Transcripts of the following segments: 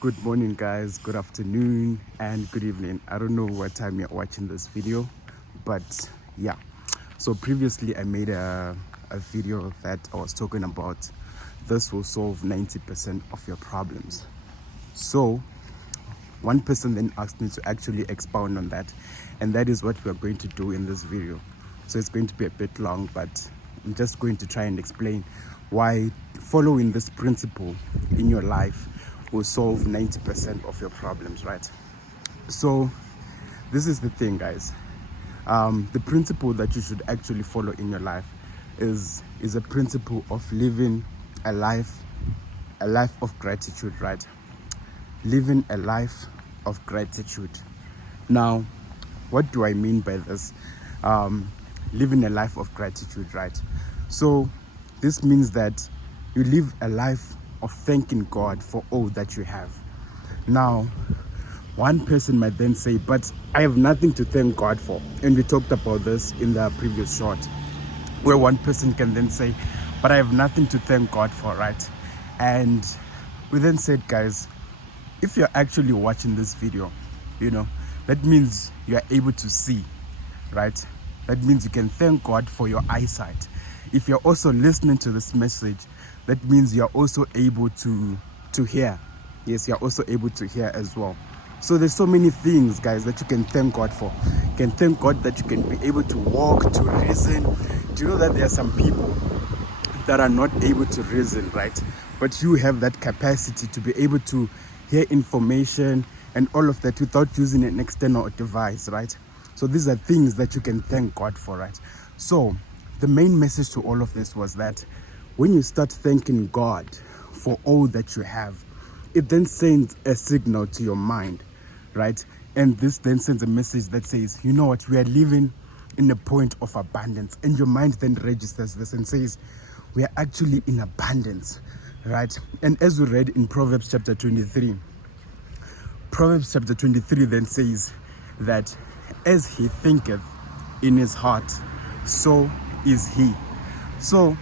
Good morning, guys, good afternoon, and good evening. I don't know what time you're watching this video, but yeah. So previously I made a video that I was talking about this will solve 90% of your problems. So one person then asked me to actually expound on that, and that is what we're going to do in this video. So it's going to be a bit long, but I'm just going to try and explain why following this principle in your life will solve 90% of your problems, right? So this is the thing, guys. The principle that you should actually follow in your life is a principle of living a life of gratitude, right? Living a life of gratitude. Now, what do I mean by this? Living a life of gratitude, right? So this means that you live a life of thanking God for all that you have. Now, one person might then say, but I have nothing to thank God for. And we talked about this in the previous short, where one person can then say, but I have nothing to thank God for, right? And we then said, guys, if you're actually watching this video, that means you are able to see, right? That means you can thank God for your eyesight. If you're also listening to this message, that means you're also able to hear. Yes, you're also able to hear as well. So there's so many things, guys, that you can thank God for. You can thank God that you can be able to walk, to reason. Do you know that there are some people that are not able to reason, right? But you have that capacity to be able to hear information and all of that without using an external device, right? So these are things that you can thank God for, right? So the main message to all of this was that when you start thanking God for all that you have, it then sends a signal to your mind, right? And this then sends a message that says, you know what, we are living in a point of abundance. And your mind then registers this and says, we are actually in abundance, right? And as we read in Proverbs chapter 23 then says that as he thinketh in his heart, so is he. So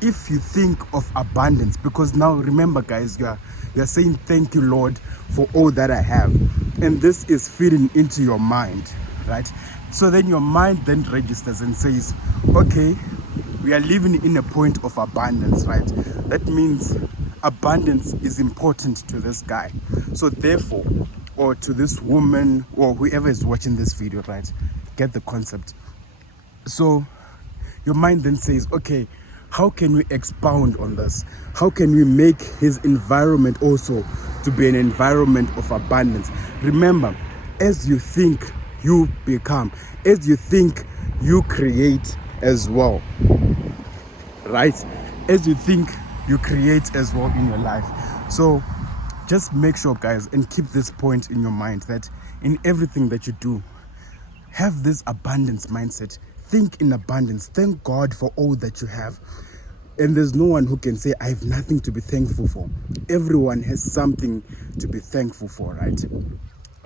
if you think of abundance, because now remember, guys, you're saying thank you, Lord, for all that I have, and this is feeding into your mind, right? So then your mind then registers and says, okay, we are living in a point of abundance, right? That means abundance is important to this guy. So therefore, or to this woman, or whoever is watching this video, right? Get the concept. So your mind then says, okay, how can we expound on this? How can we make his environment also to be an environment of abundance? Remember, as you think, you become. As you think, you create as well, right? As you think, you create as well in your life. So just make sure, guys, and keep this point in your mind, that in everything that you do, have this abundance mindset. Think in abundance. Thank God for all that you have. And there's no one who can say, I have nothing to be thankful for. Everyone has something to be thankful for, right?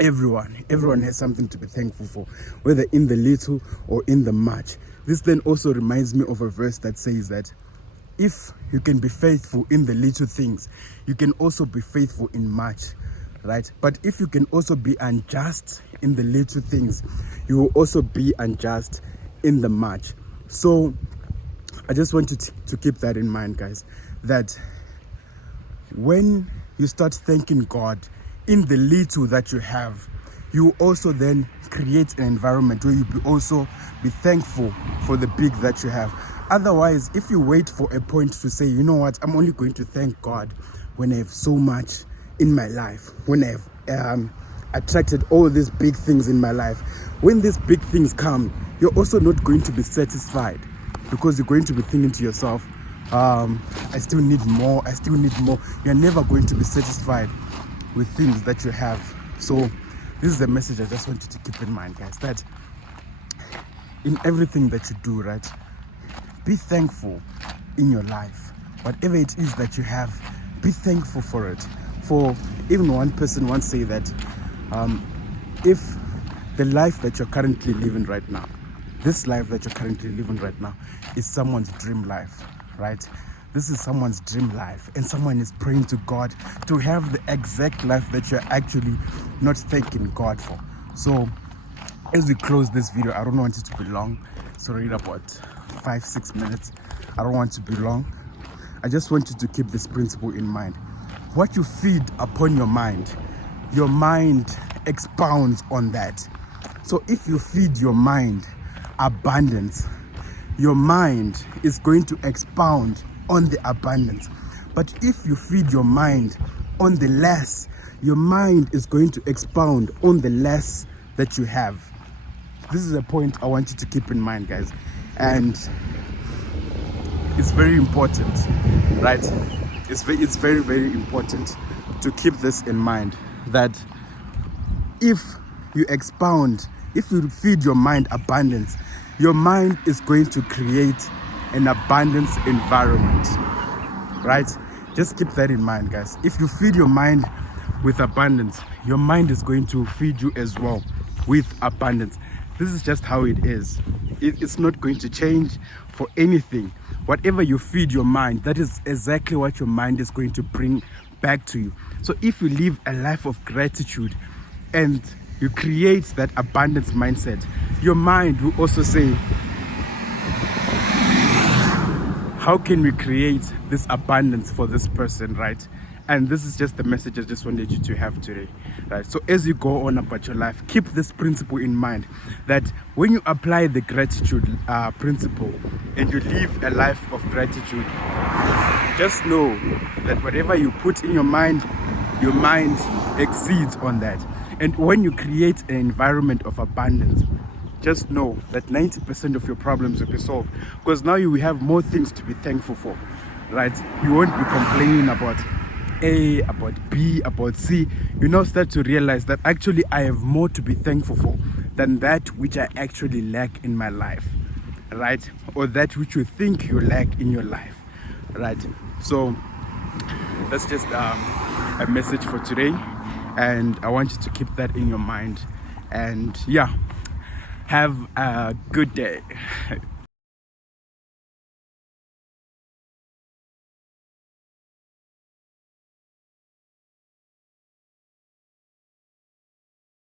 Everyone has something to be thankful for, whether in the little or in the much. This then also reminds me of a verse that says that if you can be faithful in the little things, you can also be faithful in much, right? But if you can also be unjust in the little things, you will also be unjust in the much. So I just want you to keep that in mind, guys, that when you start thanking God in the little that you have, you also then create an environment where you also be thankful for the big that you have. Otherwise, if you wait for a point to say, you know what, I'm only going to thank God when I have so much in my life, when I have attracted all these big things in my life, when these big things come, you're also not going to be satisfied, because you're going to be thinking to yourself, I still need more, You're never going to be satisfied with things that you have. So this is a message I just want you to keep in mind, guys, that in everything that you do, right, be thankful in your life. Whatever it is that you have, be thankful for it. For even one person once say that if the life that you're currently living right now, this life that you're currently living right now is someone's dream life, right? this is someone's dream life, and someone is praying to God to have the exact life that you're actually not thanking God for. So as we close this video, I don't want it to be long. It's already about 5-6 minutes. I don't want it to be long. I just want you to keep this principle in mind. What you feed upon your mind expounds on that. So if you feed your mind abundance, your mind is going to expound on the abundance. But if you feed your mind on the less, your mind is going to expound on the less that you have. This is a point I want you to keep in mind, guys. And it's very important, right? It's very, very important to keep this in mind, that if you feed your mind abundance, your mind is going to create an abundance environment, right? Just keep that in mind, guys. If you feed your mind with abundance, your mind is going to feed you as well with abundance. This is just how it is. It's not going to change for anything. Whatever you feed your mind, that is exactly what your mind is going to bring back to you. So if you live a life of gratitude and you create that abundance mindset, your mind will also say, how can we create this abundance for this person, right? And this is just the message I just wanted you to have today, right? So as you go on about your life, keep this principle in mind, that when you apply the gratitude principle and you live a life of gratitude, just know that whatever you put in your mind exceeds on that. And when you create an environment of abundance, just know that 90% of your problems will be solved, because now you will have more things to be thankful for, right? You won't be complaining about A, about B, about C. You now start to realize that actually I have more to be thankful for than that which I actually lack in my life, right? Or that which you think you lack in your life, right? So that's just a message for today, and I want you to keep that in your mind. And yeah, have a good day.